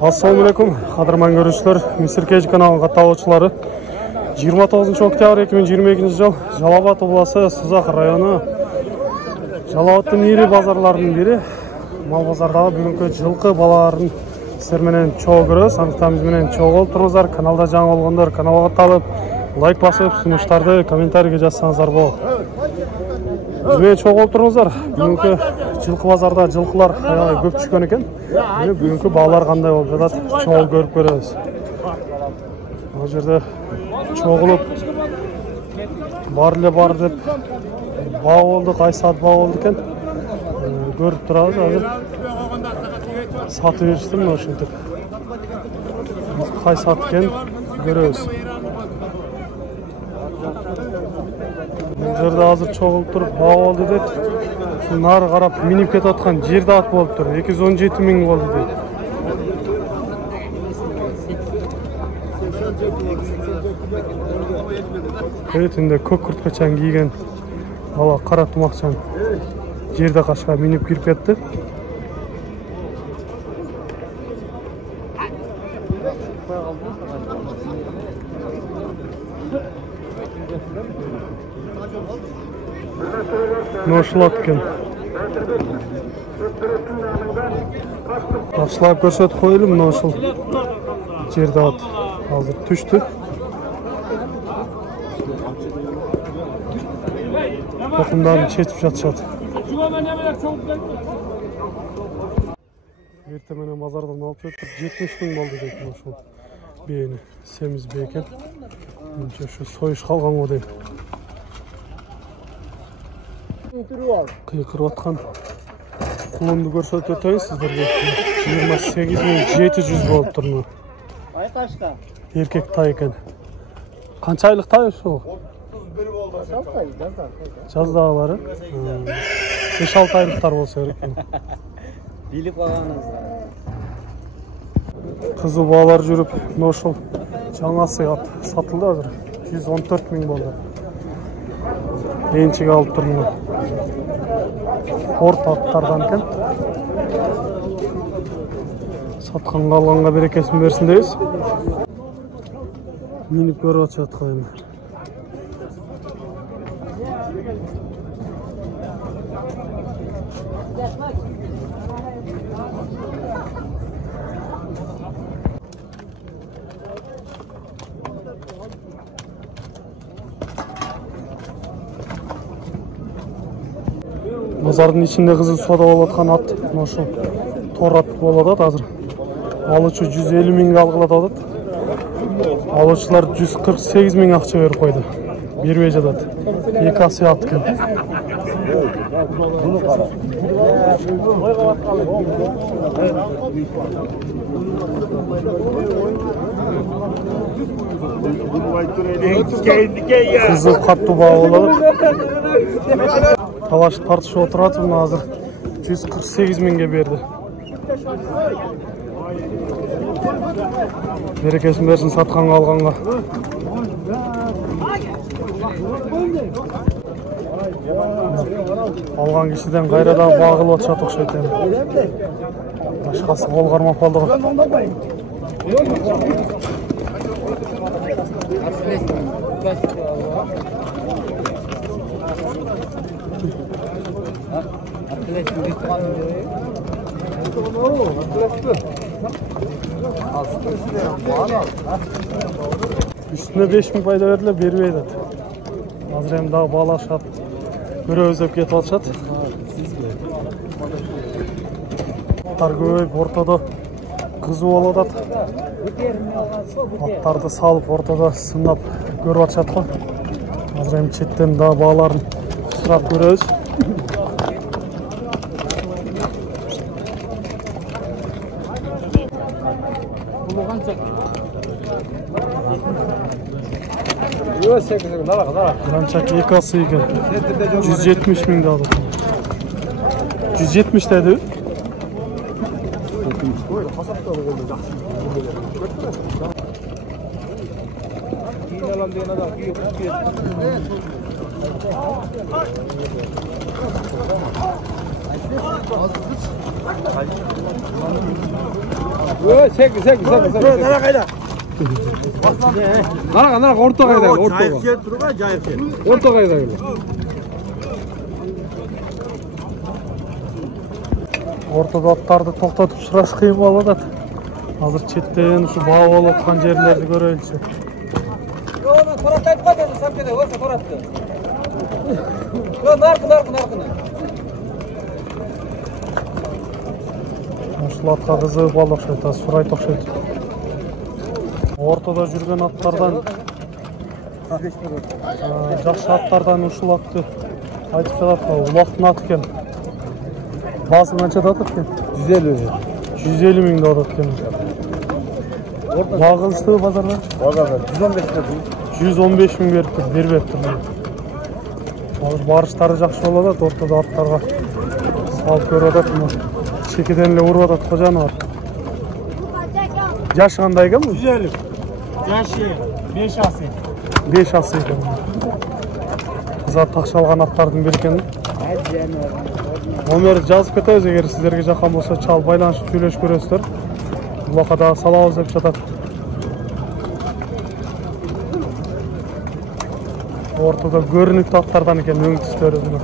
Assalamualaikum, qadrman görüşler. Misir Kej kanalının katılımcıları. 29 oktyabr 2022 жыл Жалал-Абад облысы Созақ районы Жалал-Абадтың iri базарларының бири. Мал базардағы бүгінгі жылқы балаларын сіздер менен чогуу көрөбүз. Андыктан биз менен чогуу болуп туруңуздар. Каналда жаңы болгондор каналга катталып, лайк басып, сунуштарды комментарийге жазсаңыздар болот. Биз менен чогуу болуп туруңуздар. Бүгүнкү жылқы базарда жылқылар аябай көп түшкөн экен. Мына бүгүнкү баалар кандай болуп жатат, чогуу көрүп көрөбүз. Бул жерде чогулуп бар деп баа болду, кайсы саат баа болду экен. Көрүп турабыз азыр. Сатып беришти мына ушинтип. Кайсы саат экен көрөбүз. Бул жерде азыр чогулуп туруп баа болду дейт. Нары карап минип кетип аткан жерде ат болуп тур. 217 миң болду дейт. Өтінде көк күрткачан кийген бала кара тумакчан жерде кашка минип кирип кетти. Ушулат экен. Башлап көрсөтүп коелу, мына ушул жерде ат азыр түштү. Токумдарын чечип жатышат. Эртең менен базардан алып өтүп 70 миң болду дейт ошол бээни. Семиз бээ экен. Энче ушу союш калган го дейт. Кыйкырып аткан кулунду көрсөтүп өтөйүн сиздерге. 28.700 болуп тур мына. Эркек тай экен. Канча айлык тай ушул? Жаздагылары 5-6 айлыктар болсо керек. Билип калганыңыз. Кызыл баалар жүрүп, мына ошол жаңасы сатылды азыр. 114 миң болду. Энчиге алып тур мына. Орта аттардан экен. Сатканга алганга берекесин берсин дейбиз. Минип көрүп атышат кайын. Базардын ичинде кызыл сода болуп аткан ат, ошол тор ат болуп атат азыр. Алуучу 150 миңге алгыла атат. Алуучулар 148 миң акча берип койду. Бербей жатат. Эки акча ат экен. Кызыл каттуу баа болот. Талаш тартышып отурат, мына азыр 148 миңге берди. Берекесин берсин сатканга алганга. Алган кишиден кайра да багылып атышат окшойт эми. Башкасы кол кармап калды го. Üstüne 5 ming payda verdiler, berбей атат. Азыр эми дагы баалашат. Көрөбүз деп кетип атышат. Аттар көбөйүп ортодо кызуу болуп атат. Аттарды салып ортодо сынап көрүп атышат го. Азыр эми четтен дагы бааларын сурап көрөбүз. Kançak ekası eкен. 170 ming aldı. 170 dedi. Nara orta kayda, orta. Cayık yer turba, cayık yer. Orta kayda öyle. Ortada atlardı to'xtatib surash qiyin bo'ladi. Hozir chetdan shu bog' olayotgan yerlarni ko'raylik. Yo'q, to'rat aytib qo'ydi, sapkada, o'sha to'ratdi. Yo'q, narxini. Shularga qiziq bo'ldi o'xshaydi, surayt o'xshaydi. O'rtada yurgan atlardan yaxshi atlardan ushlatdi. Aytib keladi, uloqni at ekan. Bası qancha o'tadi? 150. 150 mingda o'tadi. Bağılıştı pazarda? Pazarda 115 lira. 115 ming berip beribdi. Hozir barışları yaxshi bo'ladi, o'rtada atlarga salib ko'radi. Chekidanlar urib o'tadi, xo'jani bor. Yash qanday ekan bu? 150. Yaşı 5 asıl. 5 asıl ekan. Qizlar taqshalgan atlardan biri ekan. Номер жазып кетебиz, эгер сиздерге жаккан болсо чалып байланышып сүйлөшүп көрөсүздөр. Булакка дагы салабыз деп жатат. Ортада көрүнүктүү аттардан экен өң түстөрү мына.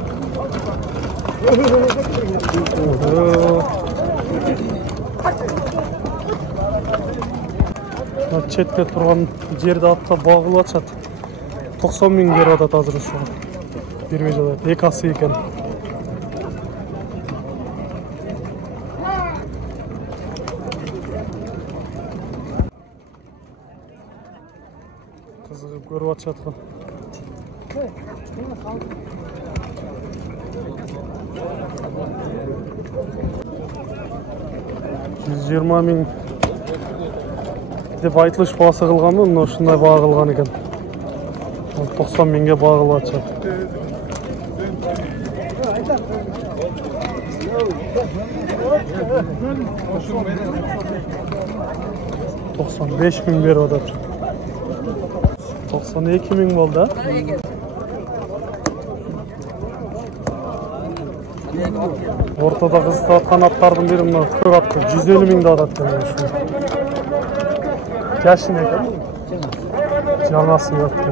Четте турган жерде атта багылып атышат. 90 миң берип атат азыр ушуга. Бербей жатат. Эки асы экен. Kızıqып көрүп атышат. 120 ming деп айтылыш басы кылганмын, но ушундай баа кылган экен. 90 миңге багылып атышат. $95 ming berip атат. 92 ming boldu. Ortada kızdı atkan atlardan biri mına kök attı. 150 ming de atat. Yaşı ne kadar? Canası yaptı.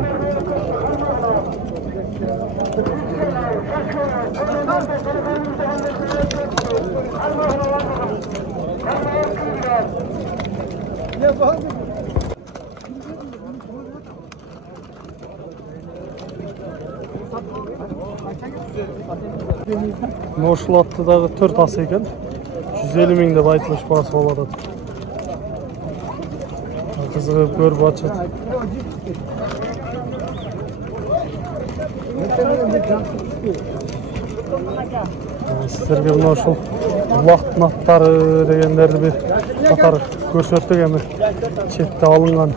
Ошол атты дагы 4 асы экен. 150 миң деп айтылыш басы болот. Кызыгып көрүп атышат. Сиздерге мына ошол улактын аттары дегендерди бир катар көрсөттүк, эми четте алынган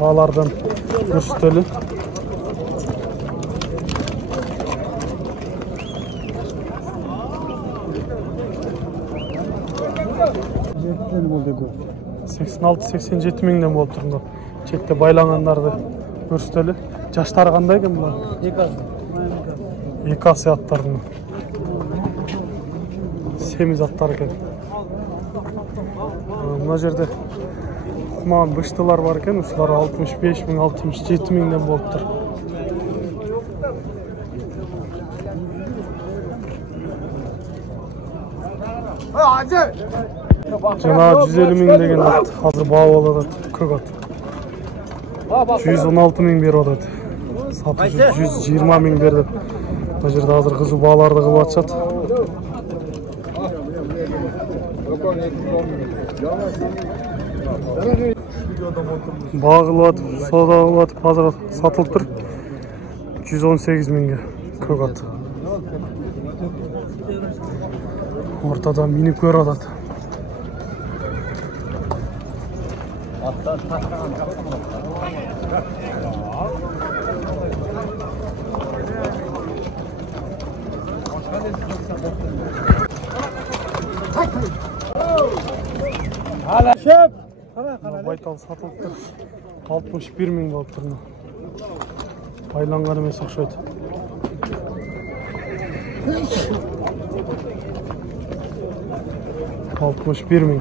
баалардан көрсөтөлү. болды. 86-87 миңден болуп турду. Четте байлангандарды көрсөтөлү. Жаштары кандай экен булар? Эки асы аттардын. Семиз аттар экен. Мына жерде куман быштылар бар экен, ушулар 65 миң, 67 миңден болуптур. Жана 150 миң деген ат, азыр баа болуп атат, көк ат. 116 миң берип атат. Сатышы 120 миң берди. Мына жерде азыр кызуу бааларды кылып атышат. Баа кылып атып, соода кылып атып, азыр сатылып тур. 118 миңге көк ат. Ортада минип көрүп атат. Şöp. Байтал сатылып тур. 61 миң болуп тур. Байланган эмес окшойт. $61 миң.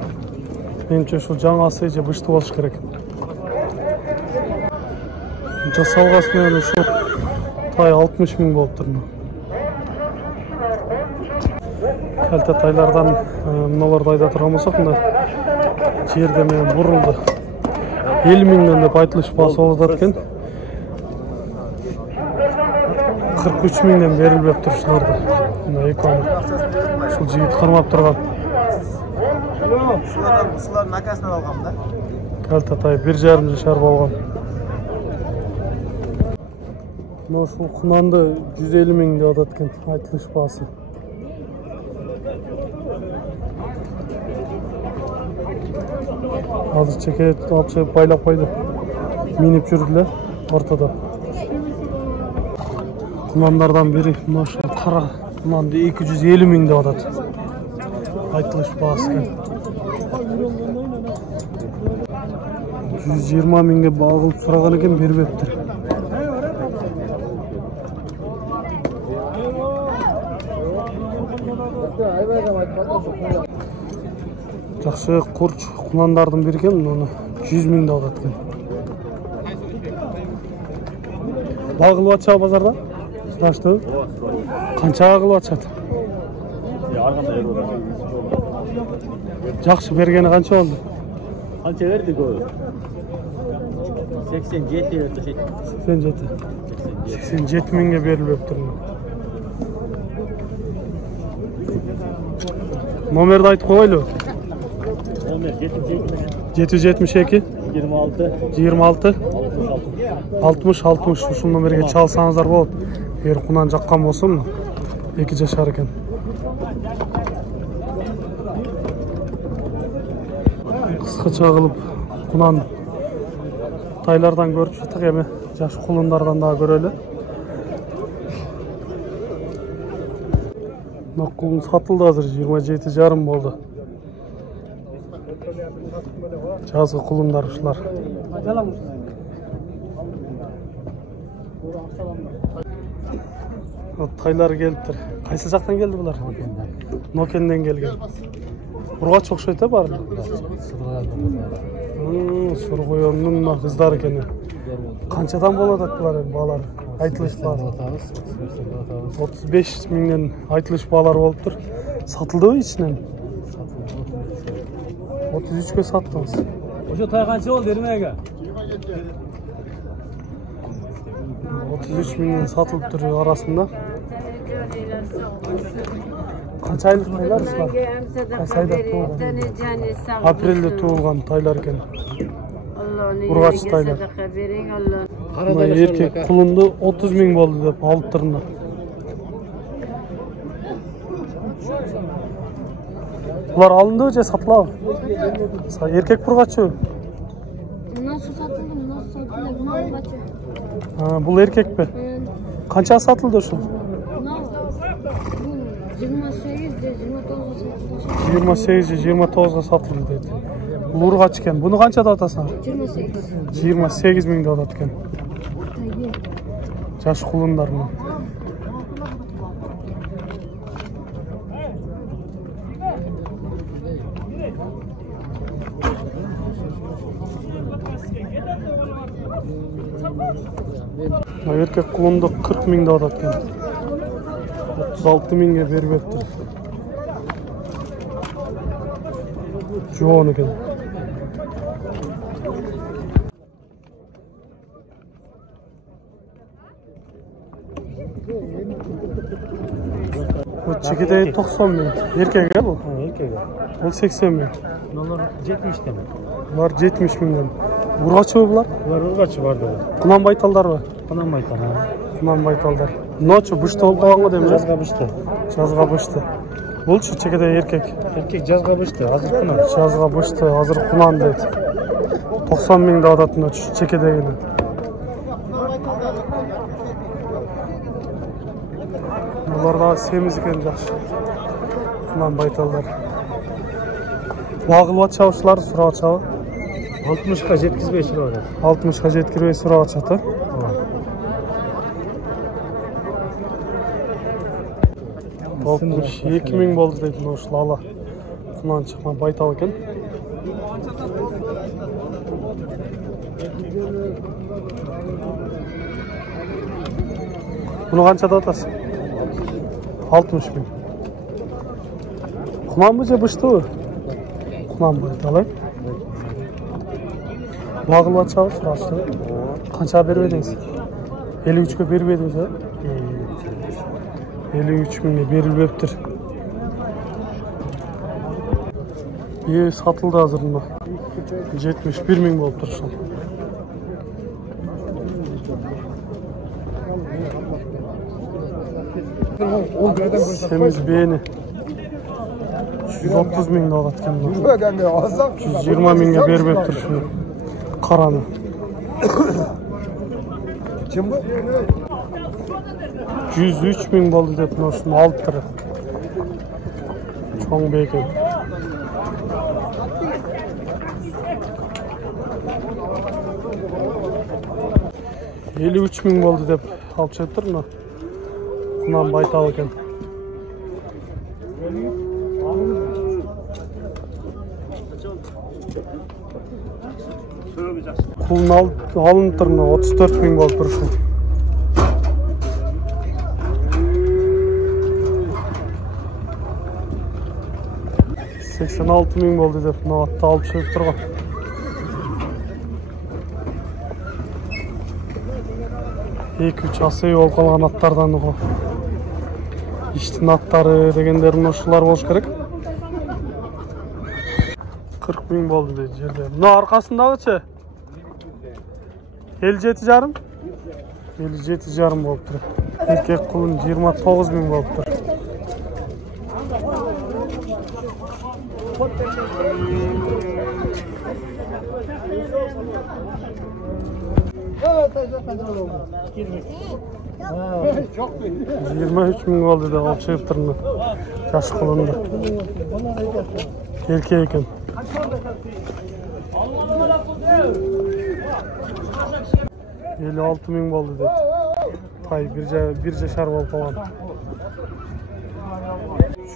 Менимче ушул жаңасы же бышты болуш керек. Жасалгасы менен ушул тай 60 000 болуптур. Калта тайлардан мыналарды айда турган болсок, мына жерде менен бурулду. 50 000 деп айтылыш баасы болуп аткан. 43 000 берилбеп турушуларды. Мына экөөнү. Ушул жигит кармап турган. Шулардын акасынан алгам да. Калта тай 1,5 жашар болгон. Мына ушул кунанды 150 000 деп атат экен айтылыш баасы. Азыр чеке алып байлап койду. Минип жүрдүлөр ортодо. Кунандардан бири мына ушул кара кунанды 250 000 деп атат. Айтылыш баасы экен. 120 000 багылып сураган экен, бербептир. Жакшы курч кунандардын бири экен, муну 100 000 деп атат экен. Багылып атчабы базарда? Сураштыбы? Канчага кылып атышат? Жакшы бергени канча болду? Kança verdik o? 87 lira taşıt. 87 000 beriliptir. Nomerdi aytıp koylu. Nomer 772 26 60 ушул номерге чалсаңыздар болот. Эгер кунан жаккан болсо, 2 жашар экен. Кыскача кылып кунан тайлардан көрүп чыктык, эми жаш кулундардан дагы көрөлү. Мына кулун сатылды азыр 27,5 болду. Жазгы кулундар ушулар. Тайлар келиптир. Кайсы жактан келди булар? Нокенден келген. Ургач окшойт да баары? Сургоёндун кыздары экен. Канчадан болот булар эми балар? Айтылыш баары 35 000 айтылыш баалар болуптур. Сатылдыбы ичинен? 33 саттыңыз. Ошо тай канча болду Эрмеге? 33 000 сатылыптыр арасында. Канча айлык тайлар ушулар? Кайсы айда туулган? Апрелде туулган тайлар экен. Ургач тайлар. Мына эркек кулунду 30 000 болду деп алыптырмын. Булар алындыбы же сатылабы? Эркек бургачы. Nasıl satıldı? Nasıl satıldı? Bunlar kaçı? Бул эркекпи? Канча сатылды ушул? 28 же 29 сатылды дейт. Бул ургач экен. Буну канча деп атасың? 28 000 деп атат экен. Жаш кулундар мына. Erkek kулунду 40 000 деп атат экен. 36 000 бербептир. Жоон экен. Bu çekirdeği 90 000. Erkek bu? Erkek. Bul 80 000. Bunlar 70 tane. Bunlar 70 000'den. Urgaçı mı bunlar? Bunlar urgaçı vardı. Kunan baytallar mı? Kunan baytal ha. Kunan baytallar. Noçu bıştı olup kalan mı demiş? Жазга бышты. Жазга bıştı. Bul şu çekirdeği erkek. Erkek жазга бышты. Hazır kunan. Жазга bıştı. Hazır kunan dedi. 90 000 de adatında şu çekirdeğini. Bunlar daha semiz eкен жақсы. Kunan baytallar. Bağılvat çavuşlar surağ çağı. 60'ka жеткизбей сурап атат. 60'a жеткирбей сурап атышат. 62 000 болду дейт ушул ала. Кунан чыкма байтал экен. Bunu qanchada atасың? 60 bin. Құнан бы же бышты бы? Құнан бы талай. Бағыл атшағы сұрашы. Қанша беріп едіңіз? 53-ке беріп едіңіз, ә? 53 binге берілбептір. Satıldı hazırında. 71 bin болып тұр шын. Semiz beğeni. 130 bin dolar atkenler. 120 binge berбептір şunu. Karanı. Kim bu? 103 bin boldu dep şunu alып тұр. Çoğun beyken. $53 bin boldu dep alып çıkıp тұр mı? Құнан байтал екен. Құлын алынып тұр мына 34 bin болып тұр şu. $86 bin boldu dep mына atты алып çıkıp тұрған. Екі-үш асый ол қалған аттардан ұғы. İştin atları degenlerin oşular boş gerek. 40 bin boldu dedi jerde. Mına arkasındagıçı? 57,5? 57,5 болып тұр. Erkek құлын 29 bin болып тұр. Çok iyi. 23 bin oldu da alып çıkıp тұрмын. Жаш құлынды. Erkek екен. $56 bin oldu dedi. Pay bir yaşar болып қалған.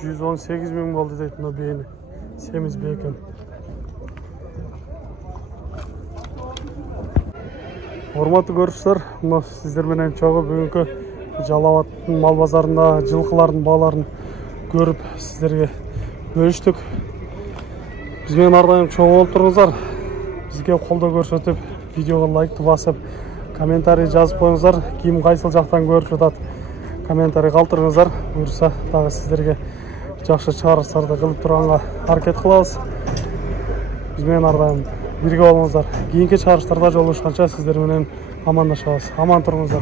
118 bin oldu dedi mына бейні. Semiz beyken. Hormatly görüşler, mына sizler менен чогуу бүгүнкү Жалал-Абадтын мал базарында жылкылардын бааларын көрүп сиздерге бөлүштүк. Биз менен ар дайым чогуу болуп туруңуздар. Бизге колдоо көрсөтүп, видеого лайкты басып, комментарий жазып коюңуздар. Ким кайсыл жактан көрүп жатат, комментарий калтырыңыздар. Буюрса дагы сиздерге жакшы чыгарыштарды кылып турганга аракет кылабыз. Биз менен ар дайым бирге болуңуздар. Кийинки чыгарыштарда жолугушканча сиздер менен амандашабыз. Аман туруңуздар.